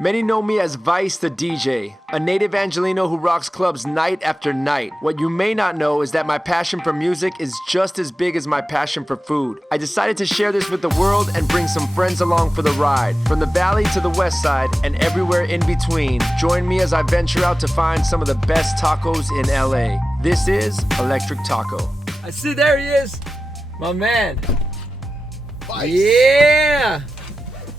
Many know me as Vice the DJ, a native Angelino who rocks clubs night after night. What you may not know is that my passion for music is just as big as my passion for food. I decided to share this with the world and bring some friends along for the ride. From the Valley to the West Side and everywhere in between, join me as I venture out to find some of the best tacos in LA. This is Electric Taco. I see, there he is, my man. Vice. Yeah!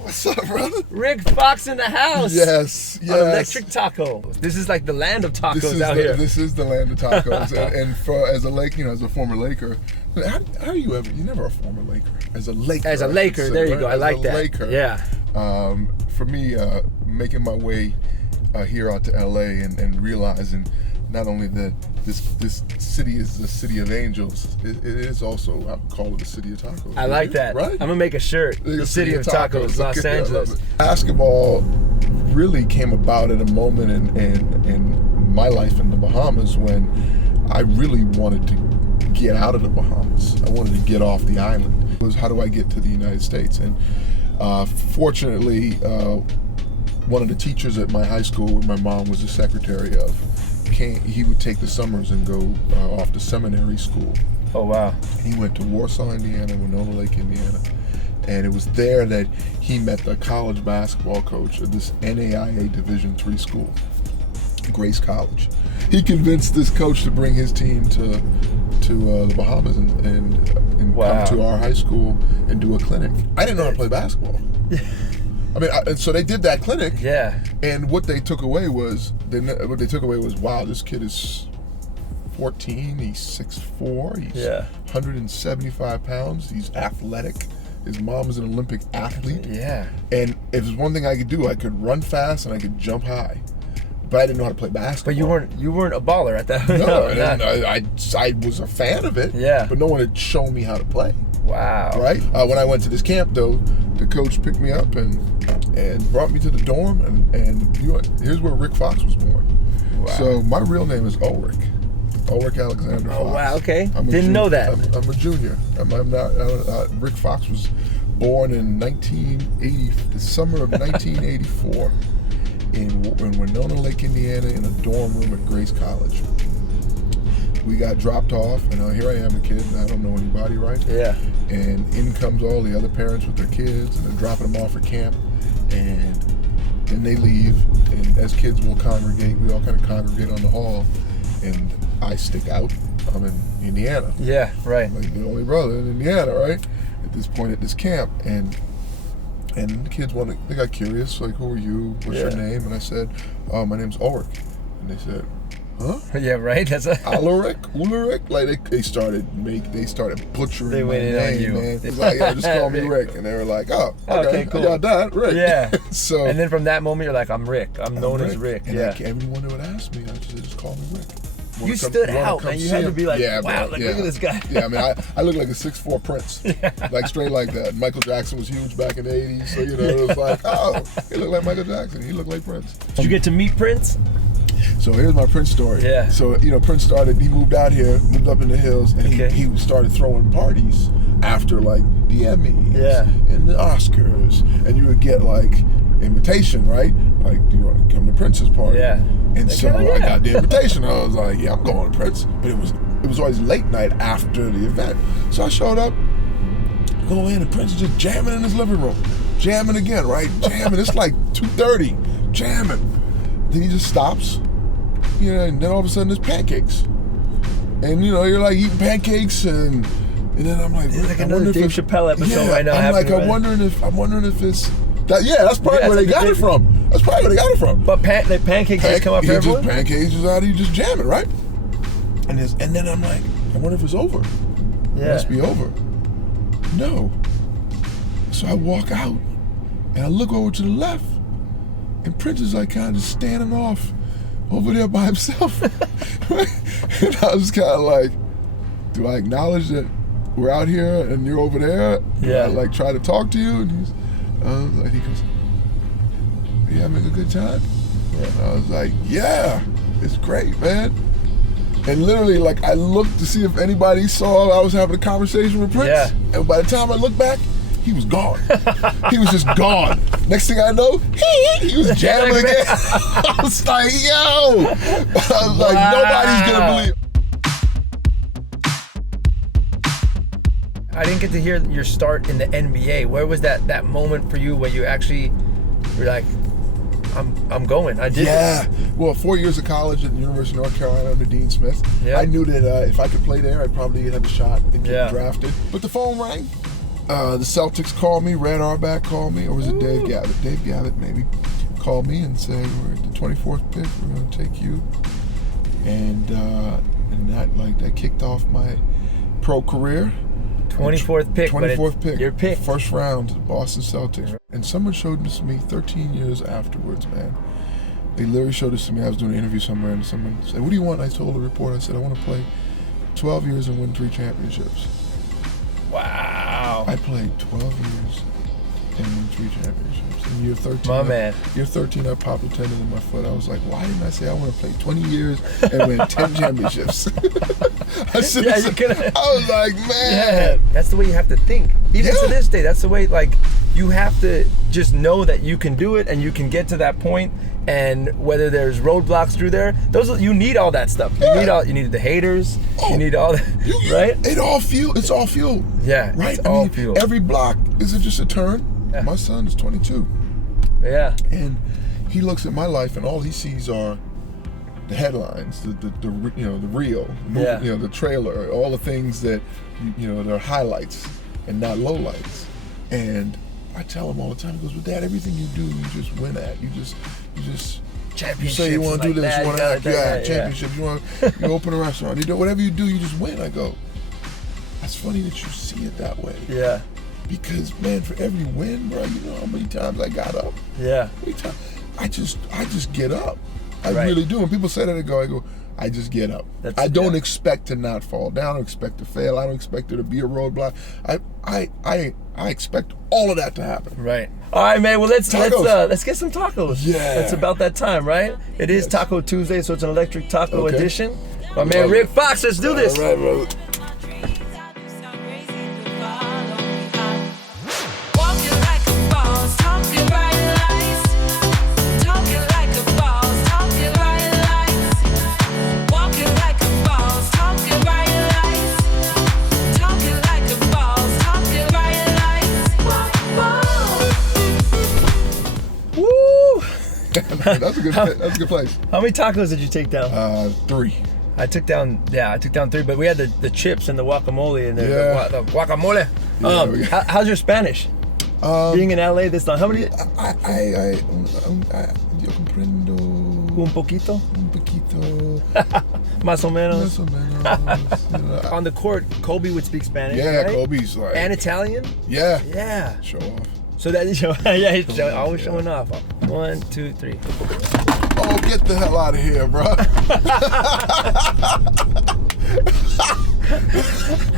What's up, brother? Rick Fox in the house. Yes. On Electric Taco. This is like the land of tacos out here. This is the land of tacos, and as a former Laker, how do you never a former Laker? As a Laker, there you go. Right? I like that. Laker. Yeah. For me, making my way here out to LA and realizing not only that this city is the city of angels, it is also, I would call it the city of tacos. I like that. Right? I'm gonna make a shirt. The city of tacos, Los Angeles. Basketball really came about at a moment in my life in the Bahamas when I really wanted to get out of the Bahamas. I wanted to get off the island. It was, how do I get to the United States? And fortunately, one of the teachers at my high school, where my mom was the secretary of, he would take the summers and go off to seminary school. Oh, wow. He went to Warsaw, Indiana, Winona Lake, Indiana. And it was there that he met the college basketball coach of this NAIA Division III school, Grace College. He convinced this coach to bring his team to the Bahamas and wow. come to our high school and do a clinic. I didn't know how to play basketball. I mean, so they did that clinic. Yeah. And what they took away was, wow, this kid is 14, he's 6'4", he's 175 pounds, he's athletic. His mom is an Olympic athlete. Yeah. And if there's one thing I could do, I could run fast and I could jump high. But I didn't know how to play basketball. But you weren't a baller at that. No, I was a fan of it. Yeah. But no one had shown me how to play. Wow. Right? When I went to this camp, though, the coach picked me up and brought me to the dorm, and here's where Rick Fox was born. Wow. So my real name is Ulrich Alexander Fox. Oh, wow, okay. Didn't know that. I'm a junior. I'm not. Rick Fox was born in the summer of 1984 in Winona Lake, Indiana, in a dorm room at Grace College. We got dropped off, and here I am, a kid, and I don't know anybody, right? Yeah. And in comes all the other parents with their kids, and they're dropping them off at camp, and then they leave, and as kids will congregate, we all kind of congregate on the hall, and I stick out. I'm in Indiana. Yeah, right. Like the only brother in Indiana, right? At this point at this camp, and the kids they got curious, like, who are you? What's your name? And I said, my name's Ulrich. And they said, huh? Yeah, right. That's Ulrich. Like they started butchering they went my in name, on you. man. It's like, just call me Rick. And they were like, oh, okay, cool. I got that, Rick. Yeah. So, and then from that moment, you're like, I'm Rick. I'm known as Rick. And yeah. Everyone that would ask me, I just call me Rick. You stood out, man. You had to be like, wow, look at this guy. Yeah, I mean, I look like a 6'4" Prince. Yeah. Like, straight like that. Michael Jackson was huge back in the 80s, so, it was like, oh, he looked like Michael Jackson. He looked like Prince. Did you get to meet Prince? So here's my Prince story. Yeah. So, Prince he moved out here, moved up in the hills, and he started throwing parties after, like, the Emmys and the Oscars. And you would get, like, invitation, right? Like, do you want to come to Prince's party? Yeah. And so I got the invitation. I was like, yeah, I'm going to Prince. But it was always late night after the event. So I showed up, go in, and Prince is just jamming in his living room. Jamming again, right? Jamming. It's like 2:30. Jamming. Then he just stops. And then all of a sudden there's pancakes. And you're like eating pancakes and then I'm like, it's like another Dave Chappelle episode right now. I'm like, I'm wondering if it's that. Yeah, that's probably where they got it from. That's probably where they got it from. But the pancakes just come up for everyone? Just pancakes just out of you just jamming, right? And then I'm like, I wonder if it's over. Yeah. It must be over. No. So I walk out and I look over to the left and Prince is like kind of standing off over there by himself. And I was kind of like, do I acknowledge that we're out here and you're over there? Yeah. I like try to talk to you, and he goes, are you having a good time? Yeah. And I was like, yeah, it's great, man. And literally, like, I looked to see if anybody saw I was having a conversation with Prince. Yeah. And by the time I looked back, he was gone. He was just gone. Next thing I know, he was jamming again. I was like, yo. I was like, nobody's gonna believe. I didn't get to hear your start in the NBA. Where was that moment for you where you actually were like, I'm going. I did this. Well, 4 years of college at the University of North Carolina under Dean Smith. Yeah. I knew that if I could play there, I'd probably have a shot at getting drafted. But the phone rang. The Celtics called me. Red Auerbach called me. Or was it Dave Gavitt? Dave Gavitt, maybe. Called me and said, we're at the 24th pick. We're going to take you. And that kicked off my pro career. 24th pick. 24th pick. Your pick. First round, Boston Celtics. And someone showed this to me 13 years afterwards, man. They literally showed this to me. I was doing an interview somewhere, and someone said, what do you want? I told the reporter, I said, I want to play 12 years and win 3 championships. Wow. I played 12 years and won 3 championships. In year 13, My man. Year 13, I popped a tendon in my foot. I was like, why didn't I say I want to play 20 years and win 10 championships? I was like, man. Yeah, that's the way you have to think. Even to this day, that's the way, like, you have to just know that you can do it and you can get to that point. And whether there's roadblocks through there, you need all that stuff. You need the haters. You need all that, right? It's all fuel. Yeah, right. It's all fuel. Every block isn't just a turn. Yeah. My son is 22. Yeah. And he looks at my life and all he sees are the headlines, the reel, the trailer, all the things that they're highlights and not lowlights. And I tell him all the time, he goes, well, Dad, everything you do, you just win at. You just championships. You say you want to do this, you want to act, championships. You open a restaurant, whatever you do, you just win. I go, that's funny that you see it that way. Yeah. Because man, for every win, bro, you know how many times I got up. Yeah. I just get up. I really do. When people say that, I go, I just get up. I don't expect to not fall down. I don't expect to fail. I don't expect there to be a roadblock. I expect all of that to happen. Right. All right, man. Well, let's get some tacos. Yeah. It's about that time, right? It is Taco Tuesday, so it's an electric taco edition. My man Rick Fox, let's do this. All right, bro. That's a good place. How many tacos did you take down? 3. I took down 3, but we had the chips and the guacamole and the guacamole. How's your Spanish? Being in LA this time, how many? Yo comprendo. Un poquito. Más o menos. On the court, Kobe would speak Spanish. Yeah, right? Kobe's like. And Italian. Yeah. Yeah. Show off. So that he's always showing off. 1, 2, 3. Oh, get the hell out of here, bro.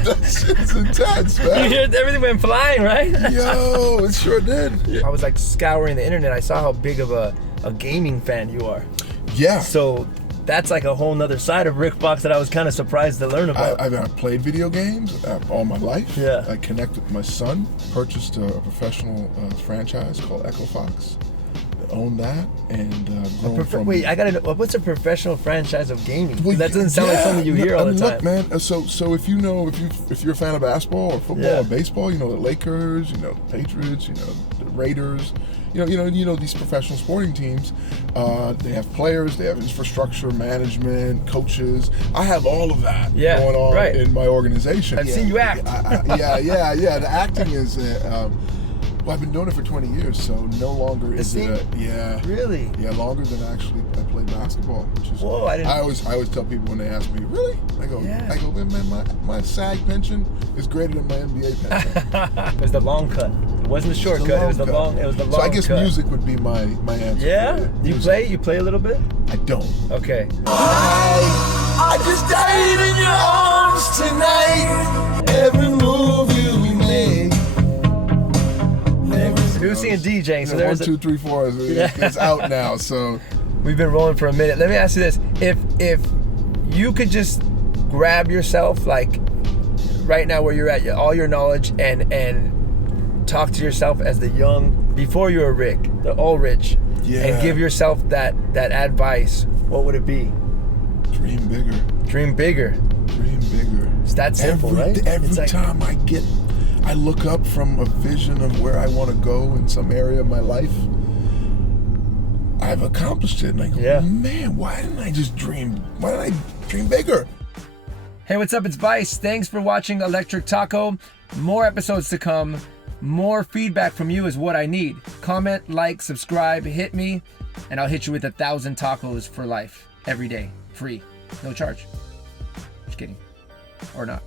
That shit's intense, man. Everything went flying, right? Yo, it sure did. I was like scouring the internet. I saw how big of a gaming fan you are. Yeah. So that's like a whole nother side of Rick Fox that I was kind of surprised to learn about. I've played video games all my life. Yeah. I connected with my son, purchased a professional franchise called Echo Fox. Own that and wait, I gotta know, what's a professional franchise of gaming? Well, that doesn't sound like something you hear all the time. Look, man. So if you're a fan of basketball or football or baseball, the Lakers, the Patriots, the Raiders, these professional sporting teams. They have players, they have infrastructure, management, coaches. I have all of that going on in my organization. I've seen you act. Yeah. The acting is. Well, I've been doing it for 20 years, so no longer is it Really? Yeah, longer than actually I played basketball, which is. Whoa, I always tell people when they ask me, really? I go, man, my SAG pension is greater than my NBA pension. It was the long cut. It wasn't the short cut. It was the long cut. So I guess music would be my answer. Yeah? Do you play? You play a little bit? I don't. Okay. I just died in your arms tonight. Every move you make. We were seeing DJing, so there's 1, 2, 3, 4. It's out now, so we've been rolling for a minute. Let me ask you this: if you could just grab yourself, like right now where you're at, all your knowledge, and talk to yourself as the young, before you were Rick, the old Rich, and give yourself that advice, what would it be? Dream bigger. Dream bigger. Dream bigger. It's that simple, right? Every time I look up from a vision of where I want to go in some area of my life, I've accomplished it. And I go, man, why didn't I just dream? Why didn't I dream bigger? Hey, what's up? It's Vice. Thanks for watching Electric Taco. More episodes to come. More feedback from you is what I need. Comment, like, subscribe, hit me, and I'll hit you with 1,000 tacos for life. Every day. Free. No charge. Just kidding. Or not.